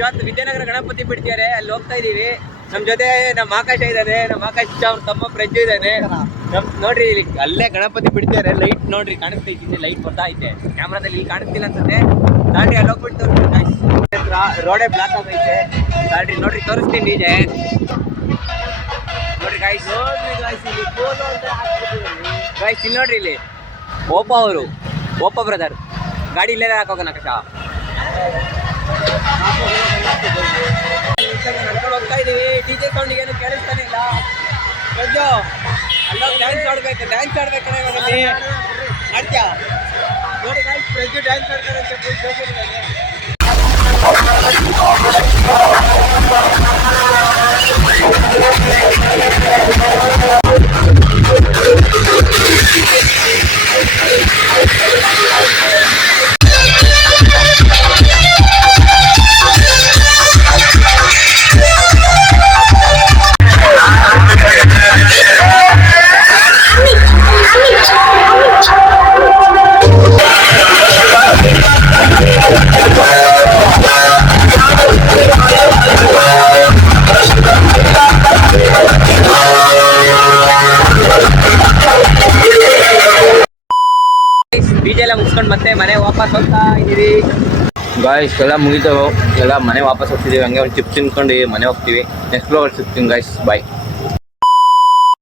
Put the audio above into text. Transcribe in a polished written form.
ಇವತ್ತು ವಿದ್ಯಾನಗರ ಗಣಪತಿ ಬಿಡ್ತಿದ್ದಾರೆ, ಅಲ್ಲಿ ಹೋಗ್ತಾ ಇದೀವಿ. ನಮ್ ಜೊತೆ ನಮ್ಮ ಆಕಾಶ ಇದ್ದಾನೆ, ನಮ್ಮ ಆಕಾಶ ಅವ್ರ ತಮ್ಮ ಪ್ರಜ್ಜು ಇದ್ದಾನೆ. ನೋಡ್ರಿ ಇಲ್ಲಿ ಅಲ್ಲೇ ಗಣಪತಿ ಬಿಡ್ತಿದ್ದಾರೆ. ಲೈಟ್ ನೋಡ್ರಿ ಕಾಣಿಸ್ತೈತಿ, ಲೈಟ್ ಬರ್ತಾ ಐತೆ. ಕ್ಯಾಮ್ರಾದಲ್ಲಿ ಇಲ್ಲಿ ಕಾಣಿಸ್ತಿಲ್ಲ ಅನ್ಸುತ್ತೆ. ದಾಡ್ರಿ ಅಲ್ಲಿ ಹೋಗ್ಬಿಟ್ಟು ರೋಡೇ ಬ್ಲಾಕ್ ಆಗೈತೆ. ದಾಡ್ರಿ ನೋಡ್ರಿ ತೋರಿಸ್ತೀನಿ ಡಿಜೆ. ನೋಡ್ರಿ ಗಾಯ್ಸ್, ಗಾಯ್ಸ್ ಇಲ್ಲಿ ನೋಡ್ರಿ ಇಲ್ಲಿ ಓಪ್ಪ ಅವರು, ಓಪ್ಪ ಬ್ರದರ್ ಗಾಡಿ ಇಲ್ಲೇ ಹಾಕೋಣ ಕಷ. ನಡ್ಕೊಂಡು ಹೋಗ್ತಾ ಇದೀವಿ. ಡಿಜೆ ಸೌಂಡಿಗೆ ಏನು ಕೇಳಿಸ್ತಾನೆ ಇಲ್ಲ. ಪ್ರಜ್ಜು ಅಲ್ಲೋಗಿ ಡ್ಯಾನ್ಸ್ ಆಡ್ಬೇಕು, ಡ್ಯಾನ್ಸ್ ಆಡ್ಬೇಕಂದ್ರೆ ಮಾಡ್ತೀಯಾ? ನೋಡಿ ಗಾಯ್ಸ್, ಪ್ರಜ್ಜು ಡ್ಯಾನ್ಸ್ ಆಡ್ತಾರೆ ಅಂತ ಫುಲ್ ಜೋಶಲ್ಲಿದ್ದಾನೆ. ಡಿಜೆ ಎಲ್ಲ ಮುಗಿಸ್ಕೊಂಡು ಮತ್ತೆ ಮನೆ ವಾಪಸ್ ಹೋಗ್ತಾ ಇದೀವಿ. ಗಾಯ್ಸ್ ಎಲ್ಲ ಮುಗಿತು, ಎಲ್ಲ ಮನೆ ವಾಪಸ್ ಹೋಗ್ತಿದೀವಿ. ಹಂಗೆ ಒಂದು ಚಿಪ್ಸ್ ತಿನ್ಕೊಂಡು ಮನೆ ಹೋಗ್ತೀವಿ. ನೆಕ್ಸ್ಟ್ ಬ್ಲಾಗ್ ಸಿಗ್ತೀನಿ ಗಾಯ್ಸ್, ಬಾಯ್.